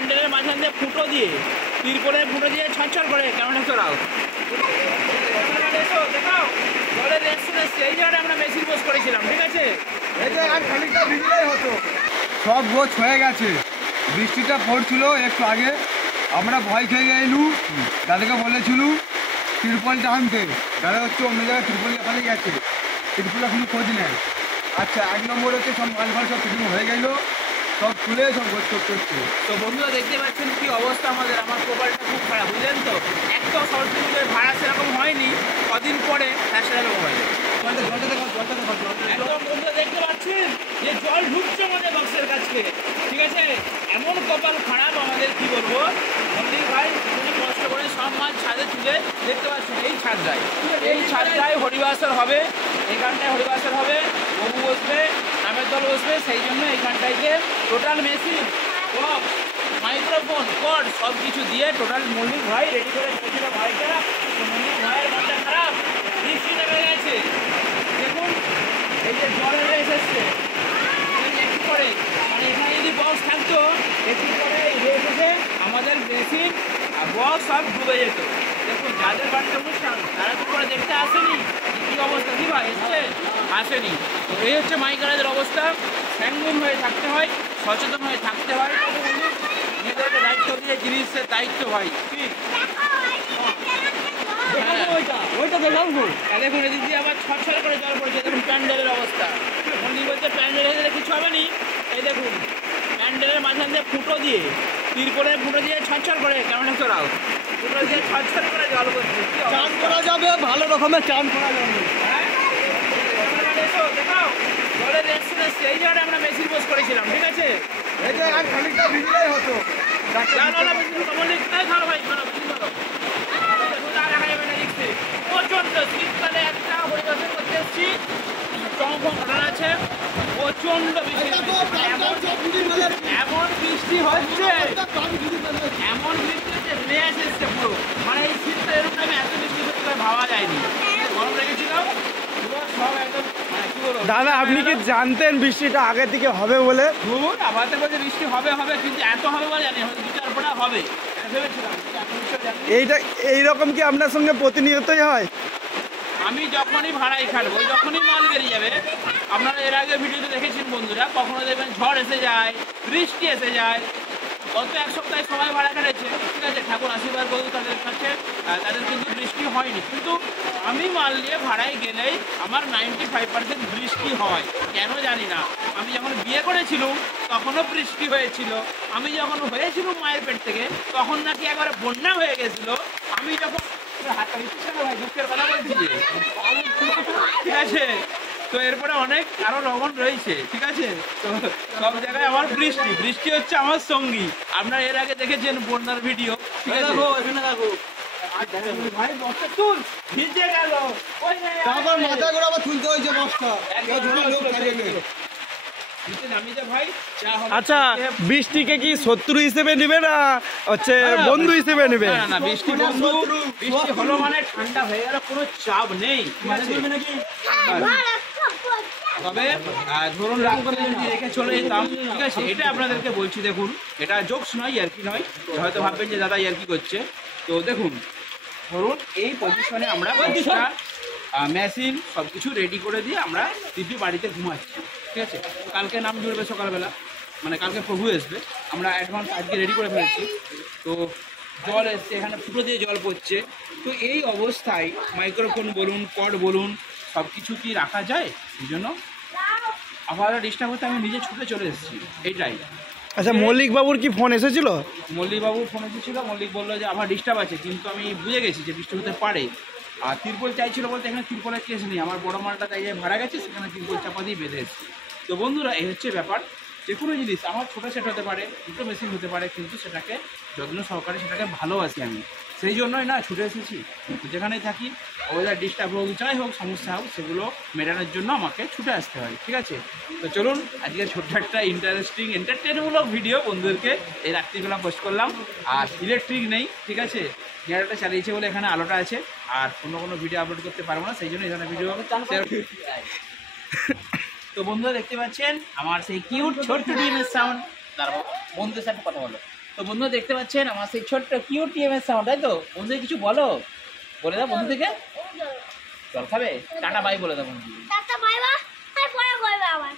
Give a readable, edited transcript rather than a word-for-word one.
প্যান্ডেলের মাঝখান দিয়ে ফুটো দিয়ে তিরপলের ফুটো দিয়ে ছড়ছড় করে কেমন চড়াও দেখাও জলের রেস্টুরেন্ট এই জায়গায় আমরা মেশিন পোস্ট করেছিলাম, ঠিক আছে? এই যে আর খানিকটা ভিজলেই হতো, সব গোছ হয়ে গেছে। বৃষ্টিটা পড়ছিল একটু আগে, আমরা ভয় খেয়ে এলু, দাদাকে বলেছিল তিরপলটা আনতে, দাদা হচ্ছে অন্য জায়গায় তিরপল এখানে গেছে, তিরপল এখনো খোঁজ নেয়। আচ্ছা, 1 নম্বর হচ্ছে সব মাল সব ফিটিং হয়ে গেল, সব খুলে সব গোছ করতে হচ্ছে। তো বন্ধুরা দেখতে পাচ্ছেন কি অবস্থা আমাদের, আমার প্রোফাইলটা খুব খারাপ, বুঝলেন তো? একদম সরস্বতী ভাড়া সেরকম হয়নি, কদিন পরে সেরকম হয়নি। একদম বন্ধুরা দেখতে পাচ্ছেন যে জল ঢুকছে আমাদের বক্সের কাছে, ঠিক আছে? এমন কপাল খারাপ আমাদের, কি বলবো মন্দির ভাই কষ্ট করে সব মাছ ছাদে তুলে দেখতে পাচ্ছেন এই ছাদটায় হরিবাসর হবে, এইখানটায় হরিবাসর হবে, বহু বসবে, নামের দল বসবে, সেই জন্য এইখানটাইকে টোটাল মেশিন মাইক্রোফোন কর্ড সব কিছু দিয়ে টোটাল মল্লিক ভাই রেডি করে রেখেছিল ভাইটা। মল্লিক ভাইয়ের মনটা খারাপ, বৃষ্টি নেমে গেছে, দেখুন এই যে জলের রেস এসছে একটু করে, মানে এখানে যদি বক্স থাকতো একটু করে রেস এসে আমাদের মেশিন বক্স সব ডুবে যেত। দেখুন যাদের বাড়িতে অনুষ্ঠান তারা তো করে দেখতে আসেনি কী অবস্থা, কি ভাই এসছে আসেনি। তো এই হচ্ছে মাইকারাদের অবস্থা, স্যাঙ্গুন হয়ে থাকতে হয়, সচেতন হয়ে থাকতে হয়, নিজেদেরকে দায়িত্ব দিয়ে জিনিসের দায়িত্ব ভাই। কি দেখুন এদিক দিয়ে আবার ছড়ছড় করে জল পড়ছে, দেখুন প্যান্ডেলের অবস্থা। মন্দির বলছে প্যান্ডেলে দিলে কিছু হবে নি, এই দেখুন প্যান্ডেলের মাঝখান দিয়ে ফুটো দিয়ে তিরপলের ফুটো দিয়ে ছড়ছড় করে কেমন চড়াও ফুটো দিয়ে ছড়ছড় করে জল পড়ছে। চান করা যাবে, ভালো রকমের চান করা যাবে। দেখাও জলের রেস্টুরেন্ট এই জায়গায় আমরা মেশিন পোস্ট করেছিলাম, ঠিক আছে? এই যে আর খানিকটা ভিজলেই হতো। প্রচন্ড শীতকালে একটা পরিদর্শন করতে এসেছি, চমক ঘটনা আছে, প্রচন্ড বৃষ্টি, এমন বৃষ্টি হচ্ছে, এমন বৃষ্টি হচ্ছে লেস এসছে পুরো, মানে এই শীতটা এরকম টাইমে এত বৃষ্টি হচ্ছে ভাবা যায়নি। গরম লেগেছিল সব একদম, দাদা আপনি কি জানতেন বৃষ্টিটা আগে থেকে হবে বলে? আমাদের বলছে বৃষ্টি হবে হবে, কিন্তু এত হবে বলে জানি, হয়তো 2-4 ফোঁটা হবে ভেবেছিলাম। এইরকম কি আপনার সঙ্গে প্রতিনিয়তই হয়? আমি যখনই ভাড়াই খাটবো, যখনই মাল বেরিয়ে যাবে, আপনারা এর আগে ভিডিওতে দেখেছেন বন্ধুরা, কখনো দেখবেন ঝড় এসে যায়, বৃষ্টি এসে যায়। গত 1 সপ্তাহে সবাই ভাড়া কাটেছে, ঠিক আছে, ঠাকুর আশীর্বাদ বলতে তাদের কাছে, তাদের কিন্তু বৃষ্টি হয়নি। কিন্তু আমি মাল নিয়ে ভাড়ায় গেলেই আমার 95% বৃষ্টি হয়, কেন জানি না। আমি যখন বিয়ে করেছিলাম তখনও বৃষ্টি হয়েছিল, আমি যখন হয়েছিলাম মায়ের পেট থেকে তখন নাকি একবারে বন্যা হয়ে গেছিল। আমি যখন ভাই দুঃখের কথা বলছি, ঠিক আছে? তো এরপরে অনেক আরো রকম রয়েছে, ঠিক আছে? তো সব জায়গায় আমার বৃষ্টি হচ্ছে আমার সঙ্গী। আপনারা এর আগে দেখেছেন বন্যার ভিডিও, ঠিক আছে? ভাই বস্তা তুল, ভিজে গেল, মাথা করে আবার তুলতে হয়েছে বস্তা। আচ্ছা, বৃষ্টিকে কি শত্রু হিসেবে নেবে না হচ্ছে বন্ধু হিসেবে নেবে? না, বৃষ্টি বন্ধু, বৃষ্টি হলো মানে ঠান্ডা হয়ে গেল, কোনো চাপ নেই, তবে ধরুন রাগ করে যদি রেখে চলে যেতাম, ঠিক আছে? এটা আপনাদেরকে বলছি, দেখুন এটা জোকস নয়, ইয়ার্কি নয়, হয়তো ভাববেন যে দাদা ইয়ার্কি করছে। তো দেখুন ধরুন এই পজিশনে আমরা মেশিন সব কিছু রেডি করে দিয়ে আমরা দিব্যি বাড়িতে ঘুমাচ্ছি, ঠিক আছে? কালকে নাম জুড়বে সকালবেলা, মানে কালকে প্রভু আসবে, আমরা অ্যাডভান্স আজকে রেডি করে ফেলেছি। তো জল এসছে, এখানে ফুটো দিয়ে জল পড়ছে। তো এই অবস্থায় মাইক্রোফোন বলুন, কর্ড বলুন, সব কিছু কি রাখা যায়? এই জন্য আবার ডিস্টার্ব হতে আমি নিজে ছুটে চলে এসেছি, এইটাই। আচ্ছা, মল্লিক বাবুর কি ফোন এসেছিল? মল্লিক বাবুর ফোন এসেছিল, মল্লিক বললো যে আবার ডিস্টার্ব আছে, কিন্তু আমি বুঝে গেছি যে বৃষ্টি হতে পারে। আর তিরপল চাইছিল বলতে এখানে তিরপলের কেস নেই, আমার বড় মালটা তাই ভাড়া গেছে, সেখানে তিরপল চাপা দিয়ে বেঁধে এসেছি। তো বন্ধুরা এই হচ্ছে ব্যাপার, যে কোনো জিনিস আমার ছোটো সেট হতে পারে, দুটো মেশিন হতে পারে, কিন্তু সেটাকে যত্ন সহকারে সেটাকে ভালোবাসি আমি, সেই জন্যই না ছুটে এসেছি। যেখানেই থাকি ওয়েদার ডিস্টার্ব হোক, যাই হোক সমস্যা হোক, সেগুলো মেটানোর জন্য আমাকে ছুটে আসতে হয়, ঠিক আছে? তো চলুন আজকে ছোট্ট একটা ইন্টারেস্টিং এন্টারটেনমূলক ভিডিও বন্ধুদেরকে এই রাত্রিবেলা পোস্ট করলাম। আর ইলেকট্রিক নেই, ঠিক আছে, জেনারেটর চালিয়েছে বলে এখানে আলোটা আছে, আর কোনো ভিডিও আপলোড করতে পারবো না, সেই জন্য এখানে ভিডিও। তো বন্ধুরা দেখতে পাচ্ছেন আমার সেই কিউট ছোট্ট ডিমের সাউন্ড। তো তারপর বন্ধুদের সাথে কথা বলো। তো বন্ধু দেখতে পাচ্ছেন আমার সেই ছোট্ট কিউট টিএমএস সাউন্ড, তাই তো বন্ধু কিছু বলো, বলে দাও বন্ধু থেকে জল খাবে, টাটা বাই বলে দাও বন্ধু। টাটা বাই বাই, আর পরে করবে আবার।